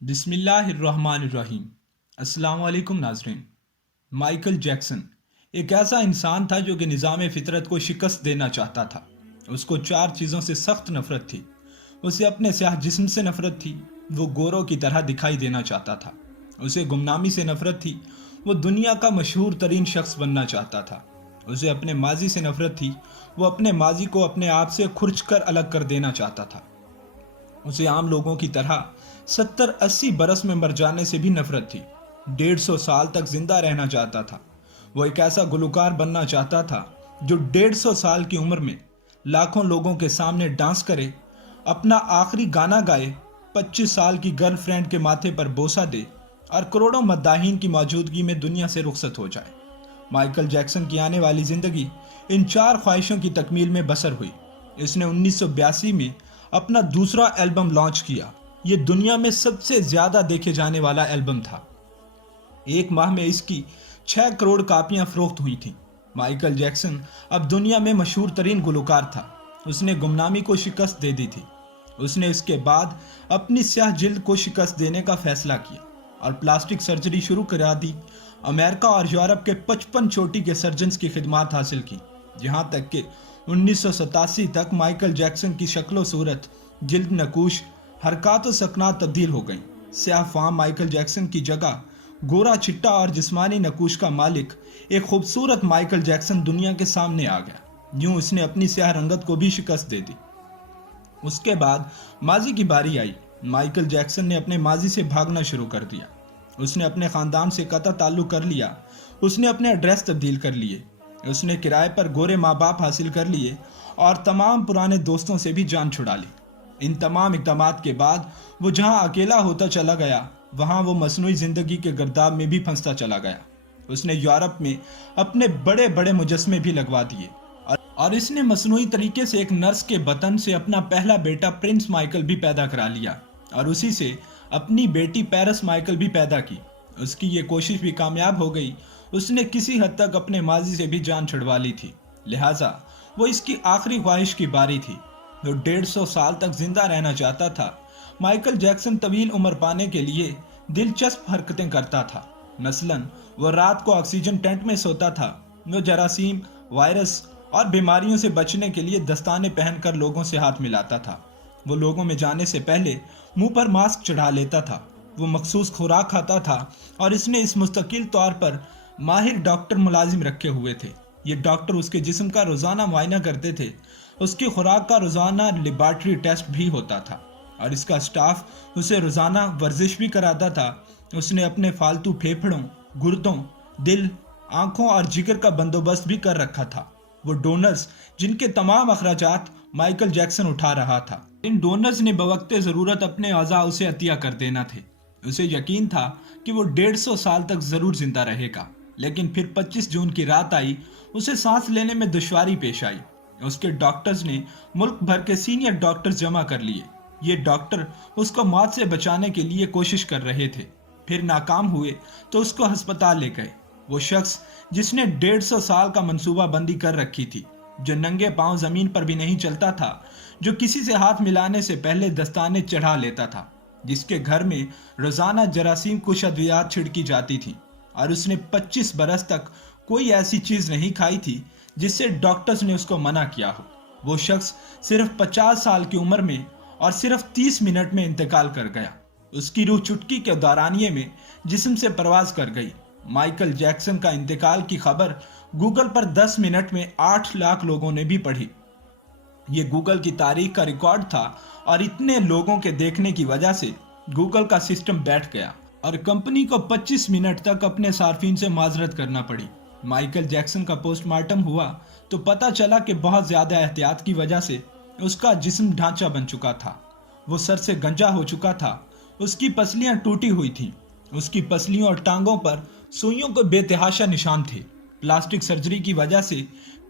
बिस्मिल्लाहिर्रहमानिर्रहीम। अस्सलाम वालेकुम नाजरीन। माइकल जैक्सन एक ऐसा इंसान था जो कि निज़ाम फितरत को शिकस्त देना चाहता था। उसको चार चीज़ों से सख्त नफरत थी। उसे अपने स्याह जिस्म से नफरत थी, वो गोरों की तरह दिखाई देना चाहता था। उसे गुमनामी से नफरत थी, वो दुनिया का मशहूर तरीन शख्स बनना चाहता था। उसे अपने माजी से नफरत थी, वो अपने माजी को अपने आप से खुरच कर अलग कर देना चाहता था। उसे आम लोगों की तरह 70-80 बरस में मर जाने से भी नफरत थी। 150 साल तक जिंदा रहना चाहता था। वो एक ऐसा गुलकार बनना चाहता था जो 150 साल की उम्र में लाखों लोगों के सामने डांस करे, अपना आखिरी गाना गाए, 25 साल की गर्लफ्रेंड के माथे पर बोसा दे और करोड़ों मद्दाहीन की मौजूदगी में दुनिया से रुखसत हो जाए। माइकल जैक्सन की आने वाली जिंदगी इन चार ख्वाहिशों की तकमील में बसर हुई। इसने 1982 में अपना दूसरा एल्बम लॉन्च किया। ये दुनिया में सबसे ज्यादा देखे जाने वाला एल्बम था। एक माह में इसकी 6 करोड़ कापियां फरोख्त हुई थीं। माइकल जैक्सन अब दुनिया में मशहूर तरीन गुलकार था। उसने गुमनामी को शिकस्त दे दी थी। उसने इसके बाद अपनी स्याह जिल्द को शिकस्त देने का फैसला किया और प्लास्टिक सर्जरी शुरू करा दी। अमेरिका और यूरोप के 55 चोटी के सर्जन्स की खिदमात हासिल की, जहाँ तक कि 1987 तक माइकल जैक्सन की शक्लो सूरत, जिल्द नकूश, हरकत व सकनात तब्दील हो गई। स्याह फाम माइकल जैक्सन की जगह गोरा चिट्टा और जिस्मानी नकूश का मालिक एक खूबसूरत माइकल जैक्सन दुनिया के सामने आ गया। यूं उसने अपनी स्याह रंगत को भी शिकस्त दे दी। उसके बाद माजी की बारी आई। माइकल जैक्सन ने अपने माजी से भागना शुरू कर दिया। उसने अपने ख़ानदान से कतई ताल्लुक़ कर लिया। उसने अपने एड्रेस तब्दील कर लिए। उसने किराए पर गोरे माँ बाप हासिल कर लिए और तमाम पुराने दोस्तों से भी जान छुड़ा ली। इन तमाम इक़दामात के बाद वो जहाँ अकेला होता चला गया, वहाँ वो मसनूई ज़िंदगी के गर्दाब में भी फंसता चला गया। उसने यूरोप में अपने बड़े बड़े मुजस्मे भी लगवा दिए और इसने मसनूई तरीके से एक नर्स के बतन से अपना पहला बेटा प्रिंस माइकल भी पैदा करा लिया और उसी से अपनी बेटी पेरिस माइकल भी पैदा की। उसकी ये कोशिश भी कामयाब हो गई। उसने किसी हद तक अपने माजी से भी जान छुड़वा ली थी, लिहाजा वो इसकी आखिरी ख्वाहिश की बारी थी। वो 150 साल तक जिंदा रहना चाहता था। माइकल जैक्सन तवील उम्र पाने के लिए दिलचस्प हरकतें करता था। मसलन वो रात को ऑक्सीजन टेंट में सोता था। वो जरासीम, वायरस और बीमारियों से बचने के लिए दस्ताने पहनकर लोगों से हाथ मिलाता था। वो लोगों में जाने से पहले मुंह पर मास्क चढ़ा लेता था। वो मखसूस खुराक खाता था और इसने इस मुस्तकिल तौर पर माहिर डॉक्टर मुलाजिम रखे हुए थे। ये डॉक्टर उसके जिस्म का रोज़ाना मुआयना करते थे। उसकी खुराक का रोज़ाना लेबॉर्ट्री टेस्ट भी होता था और इसका स्टाफ उसे रोज़ाना वर्जिश भी कराता था। उसने अपने फालतू फेफड़ों, गुर्दों, दिल, आँखों और जिगर का बंदोबस्त भी कर रखा था। वो डोनर्स जिनके तमाम अखराजात माइकल जैक्सन उठा रहा था, इन डोनर्स ने बवक्ते ज़रूरत अपने अज़ा उसे अतिया कर देना थे। उसे यकीन था कि वो 150 साल तक ज़रूर जिंदा रहेगा। लेकिन फिर 25 जून की रात आई। उसे सांस लेने में दुश्वारी पेश आई। उसके डॉक्टर्स ने मुल्क भर के सीनियर डॉक्टर्स जमा कर लिए। ये डॉक्टर उसको मौत से बचाने के लिए कोशिश कर रहे थे। फिर नाकाम हुए तो उसको अस्पताल ले गए। वो शख्स जिसने 150 साल का मंसूबा बंदी कर रखी थी, जो नंगे पांव जमीन पर भी नहीं चलता था, जो किसी से हाथ मिलाने से पहले दस्ताने चढ़ा लेता था, जिसके घर में रोजाना जरासीम कुछ अद्वियात छिड़की जाती थी और उसने 25 बरस तक कोई ऐसी चीज नहीं खाई थी जिससे डॉक्टर्स ने उसको मना किया हो। वो शख्स सिर्फ 50 साल की उम्र में और सिर्फ 30 मिनट में इंतकाल कर गया। उसकी रूह चुटकी के दौरानिये में जिस्म से परवाज कर गई। माइकल जैक्सन का इंतकाल की खबर गूगल पर 10 मिनट में 8 लाख लोगों ने भी पढ़ी। ये गूगल की तारीख का रिकॉर्ड था और इतने लोगों के देखने की वजह से गूगल का सिस्टम बैठ गया और कंपनी को 25 मिनट तक अपने सार्फिन से माजरत करना पड़ी। माइकल जैक्सन का पोस्टमार्टम हुआ तो पता चला कि बहुत ज़्यादा एहतियात की वजह से उसका जिस्म ढांचा बन चुका था। वो सर से गंजा हो चुका था। उसकी पसलियां टूटी हुई थीं। उसकी पसलियों और टांगों पर सुइयों के बेतहाशा निशान थे। प्लास्टिक सर्जरी की वजह से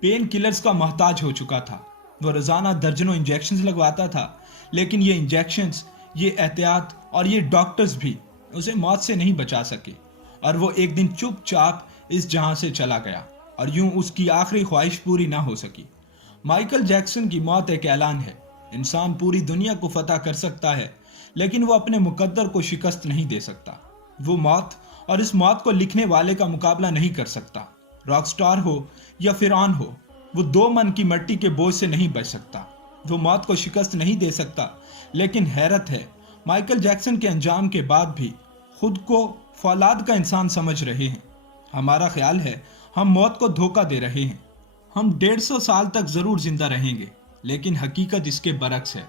पेन किलर्स का मोहताज हो चुका था। वो रोज़ाना दर्जनों इंजेक्शंस लगवाता था, लेकिन ये इंजेक्शंस, ये एहतियात और ये डॉक्टर्स भी उसे मौत से नहीं बचा सके और वो एक दिन चुपचाप इस जहां से चला गया और यूं उसकी आखिरी ख्वाहिश पूरी ना हो सकी। माइकल जैक्सन की मौत एक ऐलान है। इंसान पूरी दुनिया को फतह कर सकता है, لیکن وہ اپنے مقدر کو شکست نہیں دے سکتا۔ وہ موت اور اس موت کو لکھنے والے کا مقابلہ نہیں کر سکتا۔ راک سٹار ہو یا فرعون ہو، وہ 2 من کی مٹی کے بوجھ سے نہیں بچ سکتا۔ وہ موت کو شکست نہیں دے سکتا، لیکن حیرت ہے مائیکل جیکسن کے انجام کے بعد بھی خود کو فولاد کا انسان سمجھ رہے ہیں۔ ہمارا خیال ہے ہم موت کو دھوکہ دے رہے ہیں، ہم 150 سال تک ضرور زندہ رہیں گے، لیکن حقیقت اس کے برعکس ہے۔